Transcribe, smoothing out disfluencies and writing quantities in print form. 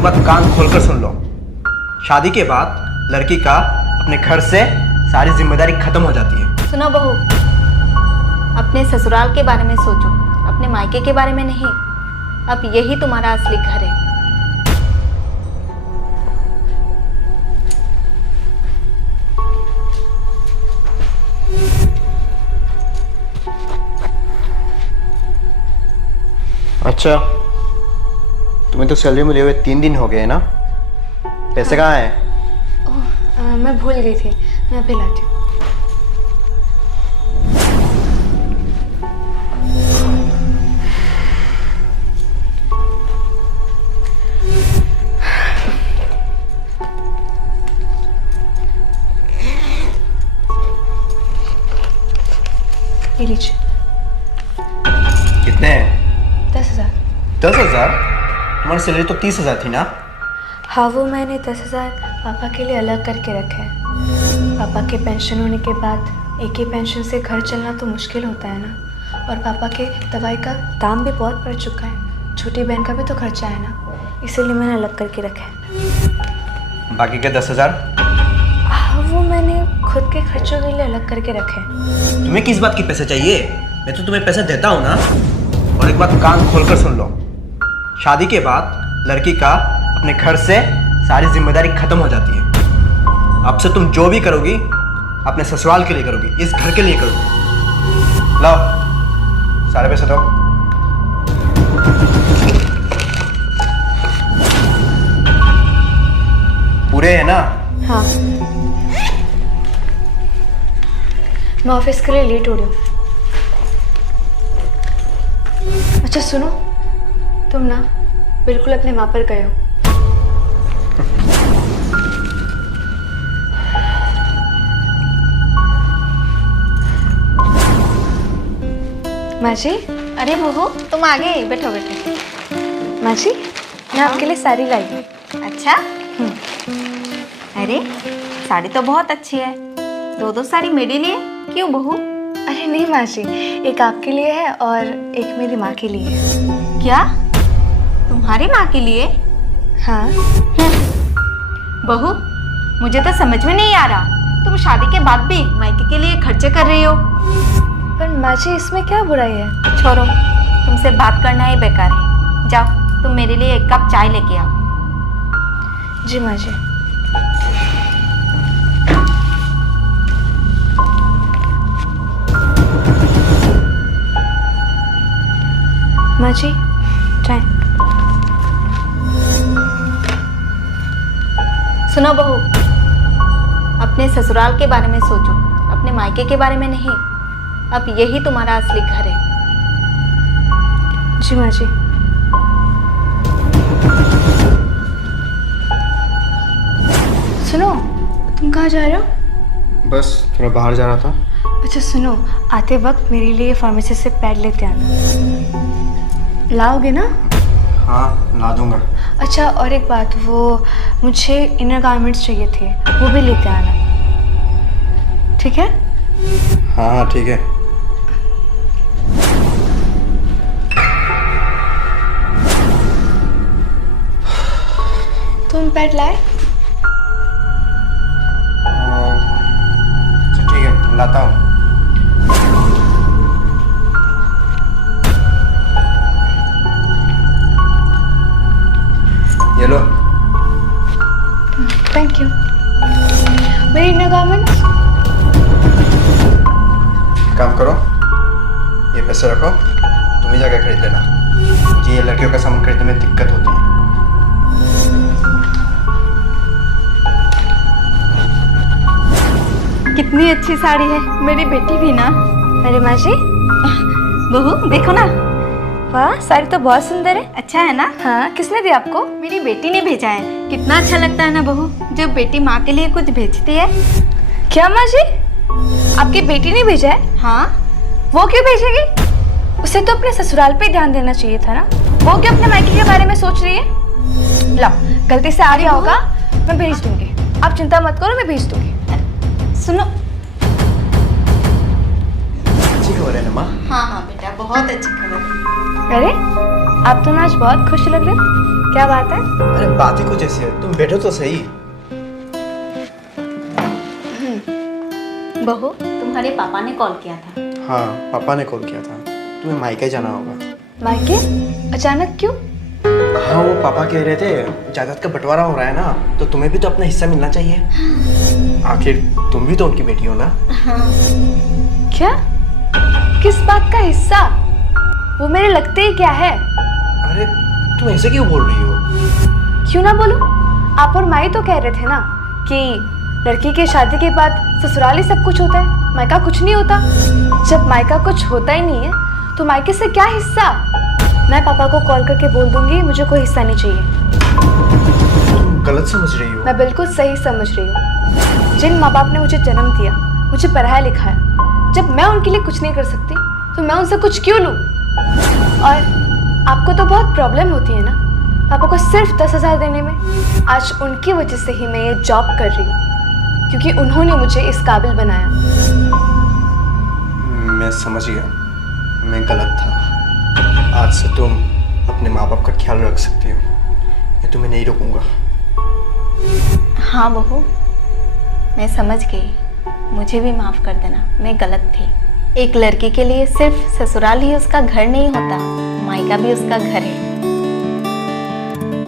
एक बात कान खोलकर सुन लो, शादी के बाद लड़की का अपने घर से सारी जिम्मेदारी खत्म हो जाती है। सुनो बहू, अपने ससुराल के बारे में सोचो, अपने मायके के बारे में नहीं। अब यही तुम्हारा असली घर है। अच्छा, तुम्हें तो सैलरी मिले हुए 3 दिन हो गए ना? पैसे कहाँ हैं? मैं भूल गई थी, मैं अभी लाती हूँ। ये लीजिए। कितने हैं? 10,000। 10,000? तुम्हारी सैलरी तो 30,000 थी ना? हाँ, वो मैंने 10,000 पापा के लिए अलग करके रखे हैं। पापा के पेंशन होने के बाद एक ही पेंशन से घर चलना तो मुश्किल होता है ना, और पापा के दवाई का दाम भी बहुत बढ़ चुका है, छोटी बहन का भी तो खर्चा है ना, इसीलिए मैंने अलग करके रखे हैं। बाकी के 10,000? हाँ, वो मैंने खुद के खर्चों के लिए अलग करके रखे हैं। तुम्हें किस बात की पैसे चाहिए? मैं तो तुम्हें पैसे देता हूँ ना। और एक बात कान खोलकर सुन लो, शादी के बाद लड़की का अपने घर से सारी जिम्मेदारी खत्म हो जाती है। अब से तुम जो भी करोगी अपने ससुराल के लिए करोगी, इस घर के लिए करोगी। लाओ सारे पैसे दो। पूरे है ना? हाँ, मैं ऑफिस के लिए लेट हो रही हूँ। अच्छा सुनो, तुम ना बिल्कुल अपने माँ पर गए हो। माँ जी। अरे बहू, तुम आ गए, बैठो बैठो। माँ जी, मैं आपके लिए साड़ी लाई हूँ। अच्छा। अरे साड़ी तो बहुत अच्छी है। 2 साड़ी मेरे लिए क्यों बहू? अरे नहीं माँ जी, एक आपके लिए है और एक मेरी माँ के लिए है। क्या तुम्हारी माँ के लिए? हाँ। बहू, मुझे तो समझ में नहीं आ रहा, तुम शादी के बाद भी मायके के लिए खर्चे कर रही हो। पर माँ जी, इसमें क्या बुराई है? छोड़ो, तुमसे बात करना ही बेकार है। जाओ, तुम मेरे लिए 1 कप चाय लेके आओ। जी माँ जी। माँ जी, चाय। सुनो बहू, अपने ससुराल के बारे में सोचो, अपने मायके के बारे में नहीं। अब यही तुम्हारा असली घर है। जी माँ जी। सुनो, तुम कहाँ जा रहे हो? बस थोड़ा बाहर जा रहा था। अच्छा सुनो, आते वक्त मेरे लिए फार्मेसी से पैड लेते आना। लाओगे ना? हाँ, ला दूंगा। अच्छा, और एक बात, वो मुझे इनर गारमेंट्स चाहिए थे, वो भी लेते आना, ठीक है? हाँ हाँ ठीक है। तुम पैड लाए? अच्छा ठीक है, लाता हूँ। ये लो। Thank you. मेरी इनर गारमेंट्स? काम करो, ये पैसे रखो, तुम ही जाकर खरीद लेना। मुझे ये लड़कियों का सामान खरीदने में दिक्कत होती है। कितनी अच्छी साड़ी है, मेरी बेटी भी ना। अरे माँ जी, बहू देखो ना। वाह, साड़ी तो बहुत सुंदर है। अच्छा है ना? हाँ, किसने दी आपको? मेरी बेटी ने भेजा है। कितना अच्छा लगता है ना बहू, जब बेटी माँ के लिए कुछ भेजती है। क्या माँ जी, आपकी बेटी ने भेजा है? हाँ। वो क्यों भेजेगी? उसे तो अपने ससुराल पे ध्यान देना चाहिए था ना। वो क्यों अपने मायके के बारे में सोच रही है? ला, गलती से आ गया होगा, मैं भेज दूंगी। आप चिंता मत करो, मैं भेज दूंगी। सुनो। अच्छी खबर है ना माँ? हाँ हाँ बेटा, बहुत अच्छी खबर। अरे आप तो ना आज बहुत खुश लग रहे हो, क्या बात है? अरे बात ही कुछ ऐसी है, तुम बैठो तो सही। बहू, तुम्हारे पापा ने कॉल किया था। हाँ, पापा ने कॉल किया था, तुम्हें मायके जाना होगा। मायके? अचानक क्यों? हाँ, वो पापा कह रहे थे जायदाद का बंटवारा हो रहा है ना, तो तुम्हें भी तो अपना हिस्सा मिलना चाहिए। आखिर तुम भी तो उनकी बेटी हो ना। क्या? किस बात का हिस्सा? वो मेरे लगते ही क्या है? अरे तुम ऐसे क्यों बोल रही हो? क्यों ना बोलूं? आप और माई तो कह रहे थे ना कि लड़की की शादी के बाद ससुराल ही सब कुछ होता है, मायका कुछ नहीं होता। जब मायका कुछ होता ही नहीं है तो मायके से क्या हिस्सा? मैं पापा को कॉल करके बोल दूंगी मुझे कोई हिस्सा नहीं चाहिए। तुम गलत समझ रही हो। मैं बिल्कुल सही समझ रही हूँ। जिन माँ बाप ने मुझे जन्म दिया, मुझे पढ़ाया लिखाया, जब मैं उनके लिए कुछ नहीं कर सकती तो मैं उनसे कुछ क्यों लूँ? और आपको तो बहुत प्रॉब्लम होती है ना पापा को सिर्फ 10,000 देने में। आज उनकी वजह से ही मैं ये जॉब कर रही हूँ, क्योंकि उन्होंने मुझे इस काबिल बनाया। मैं समझ गया, मैं गलत था। आज से तुम अपने माँ बाप का ख्याल रख सकती हो, मैं तुम्हें नहीं रोकूंगा। हाँ बहू, मैं समझ गई, मुझे भी माफ़ कर देना, मैं गलत थी। एक लड़की के लिए सिर्फ ससुराल ही उसका घर नहीं होता, मायका भी उसका घर है।